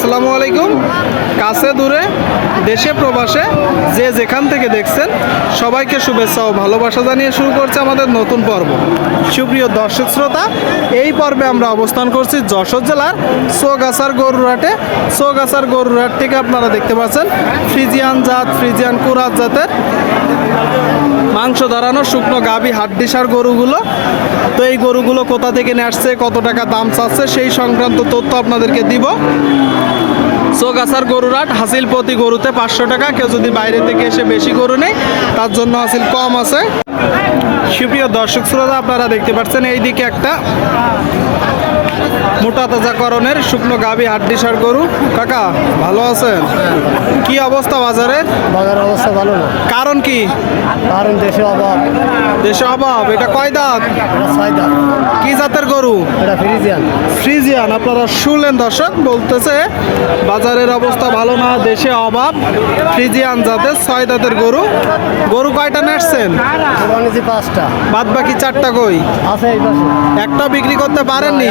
আসসালামু আলাইকুম। কাছে দূরে, দেশে প্রবাসে যে যেখান থেকে দেখছেন, সবাইকে শুভেচ্ছা ও ভালোবাসা জানিয়ে শুরু করছে আমাদের নতুন পর্ব। সুপ্রিয় দর্শক শ্রোতা, এই পর্বে আমরা অবস্থান করছি যশোর জেলার সোগাছার গরুরাটে সোগাছার গরুরাট থেকে আপনারা দেখতে পাচ্ছেন ফ্রিজিয়ান জাত, ফ্রিজিয়ান কুরাত জাতের মাংস দাঁড়ানো শুকনো গাভী হাড্ডিসার গরুগুলো। তো এই গরুগুলো কোথা থেকে নিয়ে আসছে, কত টাকা দাম চাচ্ছে, সেই সংক্রান্ত তথ্য আপনাদেরকে দিব। চোগাছার গরুরাট হাসিল প্রতি গরুতে পাঁচশো টাকা। কেউ যদি বাইরে থেকে এসে বেশি গরু নেই তার জন্য হাসিল কম আছে। সুপ্রিয় দর্শক শ্রোতা, আপনারা দেখতে পাচ্ছেন, এইদিকে একটা মোটা তাজা করণের শুকনো গাভী হাড্ডিসার গরু। কাকা ভালো আছেন? কি অবস্থা বাজারে? বাজার অবস্থা ভালো না। কারণ কি? কারণ দেশে অভাব। দেশে অভাব এটা কয় দাঁত? ছয় দাম কি জাতের গরু? এটা ফ্রিজিয়ান। ফ্রিজিয়ান আপনারা শুনলেন দর্শক বলতেছে বাজারের অবস্থা ভালো না দেশে অভাব ফ্রিজিয়ান জাতের ছয় দাঁতের গরু। গরু কয়টা নেসছেন পাঁচটা। বাদ বাকি চারটা কই? আছে একটা বিক্রি করতে পারেননি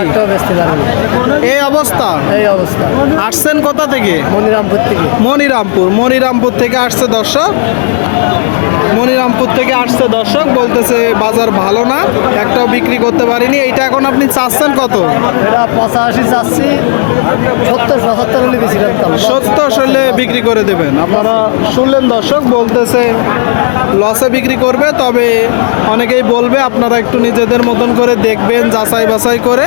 এই অবস্থা? এই অবস্থা। আসছেন কোথা থেকে? মনিরামপুর থেকে। মনিরামপুর মনিরামপুর থেকে আসছে দর্শক। মনিরামপুর থেকে আসছে দর্শক বলতেছে বাজার ভালো না একটাও বিক্রি করতে পারিনি। এইটা এখন আপনি চাচ্ছেন কত? এটা পঁচাশি চাচ্ছি সত্তর পঁচাত্তর হলে বেশি সত্তর হলে বিক্রি করে দেবেন। আপনারা শুনলেন দর্শক বলতেছে লসে বিক্রি করবে তবে অনেকেই বলবে আপনারা একটু নিজেদের মতন করে দেখবেন যাচাই বাছাই করে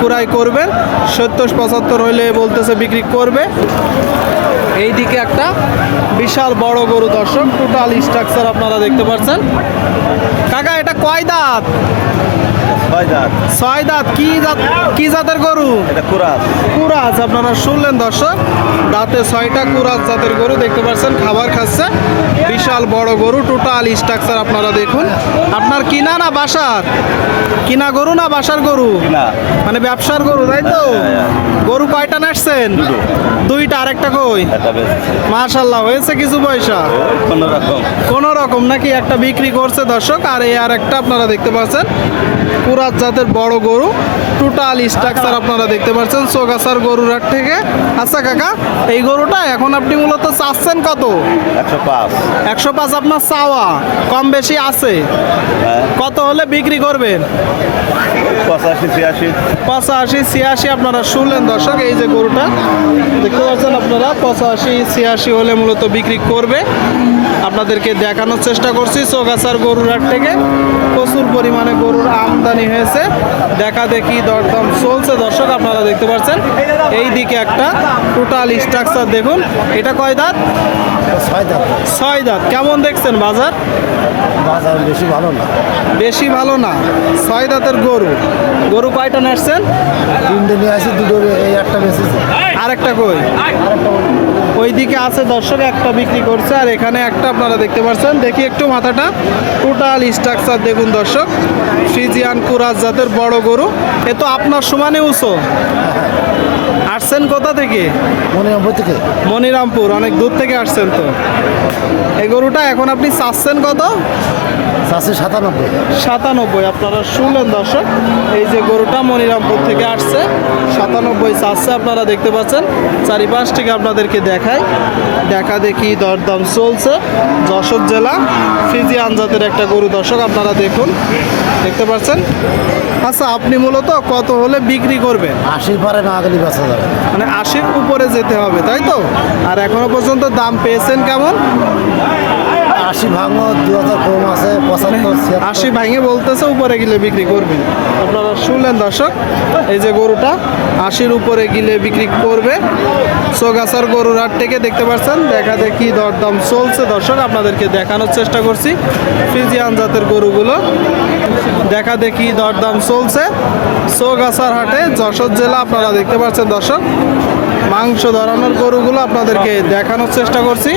কুড়াই করবেন। সত্তর পঁচাত্তর হলে বলতেছে বিক্রি করবে। এইদিকে একটা বিশাল বড় গরু দর্শক টোটাল স্ট্রাকচার আপনারা দেখতে পাচ্ছেন। কাকা এটা কয় দাঁত? ছয় দাঁত। কি জাত কি জাতের গরু? কুরাজ আপনারা শুনলেন দর্শক? দাঁতে ছয়টা কুরাজ জাতের গরু দেখতে পাচ্ছেন খাবার খাচ্ছে। বিশাল বড় গরু টোটাল স্ট্রাকচার আপনারা দেখুন। আপনার কিনা না বাসার? কিনা গরু না বাসার গরু? মানে ব্যবসার গরু তাই তো? গরু কয়টা নাচছেন? দুইটা আরেকটা কই? মাশাল্লাহ হয়েছে কিছু পয়সা? কোনো রকম। কোন রকম নাকি একটা বিক্রি করছে দর্শক আর এই আর একটা আপনারা দেখতে পাচ্ছেন। কুরাত জাতের বড় গরু টোটাল স্ট্রাকচার আপনারা দেখতে পাচ্ছেন সোগাসার গরুর হাট থেকে। আচ্ছা কাকা এই গরুটা এখন আপনি মূলত চাচ্ছেন কত? একশো পাঁচ। একশো পাঁচ আপনার চাওয়া কম বেশি আছে। হ্যাঁ। কত হলে বিক্রি করবেন? পঁচাশি, ছিয়াশি। পঁচাশি, ছিয়াশি আপনারা শুনলেন দর্শক, এই যে গরুটা, দেখতে পাচ্ছেন আপনারা, পঁচাশি, ছিয়াশি হলে মূলত বিক্রি করবে। আপনাদেরকে দেখানোর চেষ্টা করছি, চোগাছার গরুর হাট থেকে প্রচুর পরিমাণে গরুর আমদানি হয়েছে। দেখা দেখি দরদাম চলছে দর্শক, আপনারা দেখতে পাচ্ছেন। এই দিকে একটা টোটাল স্ট্রাকচার দেখুন। এটা কয় দাঁত? ছয় দাম ছয় দাঁত। কেমন দেখছেন বাজার? বাজার বেশি ভালো না। বেশি ভালো না। ছয় দাঁতের গরু। গরু কয়টা নাচছেন তিনটে নিয়ে আসি দুটো এই একটা বেশিছে আরেকটা কই? ওইদিকে আছে দর্শক একটা বিক্রি করছে আর এখানে একটা আপনারা দেখতে পাচ্ছেন। দেখি একটু মাথাটা। টোটাল স্ট্রাকচার দেখুন দর্শক। ফ্রিজিয়ান কুরাজ জাতের বড় গরু। এ তো আপনার সমানে উঁচু। আসছেন কোথা থেকে? মনিরামপুর থেকে। মনিরামপুর অনেক দূর থেকে আসছেন তো। এই গরুটা এখন আপনি চাচ্ছেন কত? চারশো সাতানব্বই। সাতানব্বই আপনারা শুনলেন দর্শক এই যে গরুটা মনিরামপুর থেকে আসছে সাতানব্বই চাচ্ছে আপনারা দেখতে পাচ্ছেন চারিপাশ থেকে আপনাদেরকে দেখায় দেখা দেখি দরদাম চলছে। যশোর জেলা ফ্রিজিয়ান জাতের একটা গরু দর্শক আপনারা দেখুন দেখতে পাচ্ছেন। আচ্ছা আপনি মূলত কত হলে বিক্রি করবেন? আশির পরে না আগলি বেচা যাবে। মানে আশির উপরে যেতে হবে তাই তো? আর এখনও পর্যন্ত দাম পেয়েছেন কেমন? আশি ভাঙো দু হাজার কম আছে পঁচাত্তর ছিয়াত্তর। আশি ভাঙে বলতেছে উপরে গিলে বিক্রি করবেন আপনারা শুনলেন দর্শক এই যে গরুটা আশির উপরে গিলে বিক্রি করবে। সোগাছার গরুর হাট থেকে দেখতে পাচ্ছেন দেখা দেখি দরদাম চলছে দর্শক আপনাদেরকে দেখানোর চেষ্টা করছি। ফিজিয়ান জাতের গরুগুলো দেখা দেখি দরদাম চলছে। সোগাছার হাটে যশোর জেলা আপনারা দেখতে পাচ্ছেন দর্শক। মাংস ধরানোর গরুগুলো আপনাদেরকে দেখানোর চেষ্টা করছি।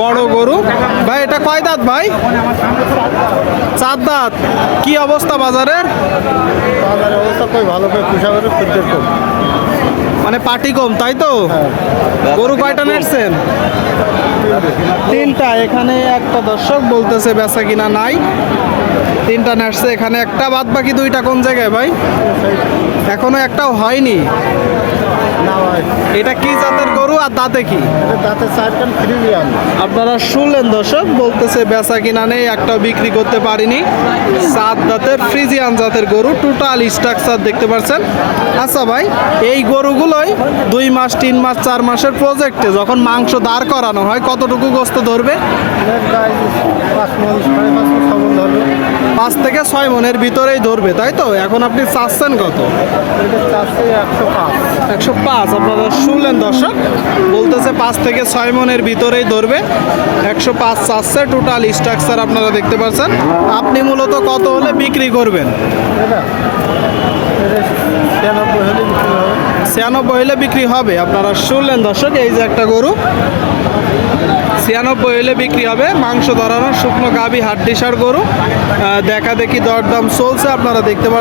বড় গরু। ভাই এটা কয় দাঁত ভাই? চার দাঁত। কি অবস্থা বাজারের? বাজারের অবস্থা কই ভালো করে মানে পাটি কম তাই তো? গরু কয়টা নেটছেন তিনটা। এখানে একটা দর্শক বলতেছে বেচা কিনা নাই। তিনটা নেটছে এখানে একটা বাদ বাকি দুইটা কোন জায়গায় ভাই? এখনও একটাও হয়নি। এটা কি জাতের গরু আর দাঁতে কি? দাঁতে চারখান ফ্রিজিয়ান। আপনারা শুনলেন দর্শক বলতেছে বেচা কিনা নেই একটাও বিক্রি করতে পারিনি। সাত দাঁতের ফ্রিজিয়ান জাতের গরু টোটাল স্ট্রাকচার দেখতে পাচ্ছেন। আচ্ছা ভাই এই গরুগুলোই দুই মাস তিন মাস চার মাসের প্রজেক্টে যখন মাংস দাঁড় করানো হয় কতটুকু গোস্ত ধরবে? পাঁচ সাড়ে পাঁচ মন ধরবে। পাঁচ থেকে ছয় মনের ভিতরেই ধরবে তাই তো? এখন আপনি চাচ্ছেন কত? একশো পাঁচ। একশো পাঁচ আপনারা শুনলেন দর্শক? বলতেছে পাঁচ থেকে ছয় মনের ভিতরেই ধরবে। একশো পাঁচ চাচ্ছে টোটাল স্ট্রাকচার আপনারা দেখতে পাচ্ছেন। আপনি মূলত কত হলে বিক্রি করবেন? ছিয়ানব্বই হলে বিক্রি হবে আপনারা শুনলেন দর্শক? এই যে একটা গরু। ছিয়ানব্বই হলে বিক্রি হবে। মাংস ধরানো শুকনো গাবি, হাড্ডিসার গরু দেখা দেখি দরদাম চলছে, আপনারা দেখতে পাচ্ছেন।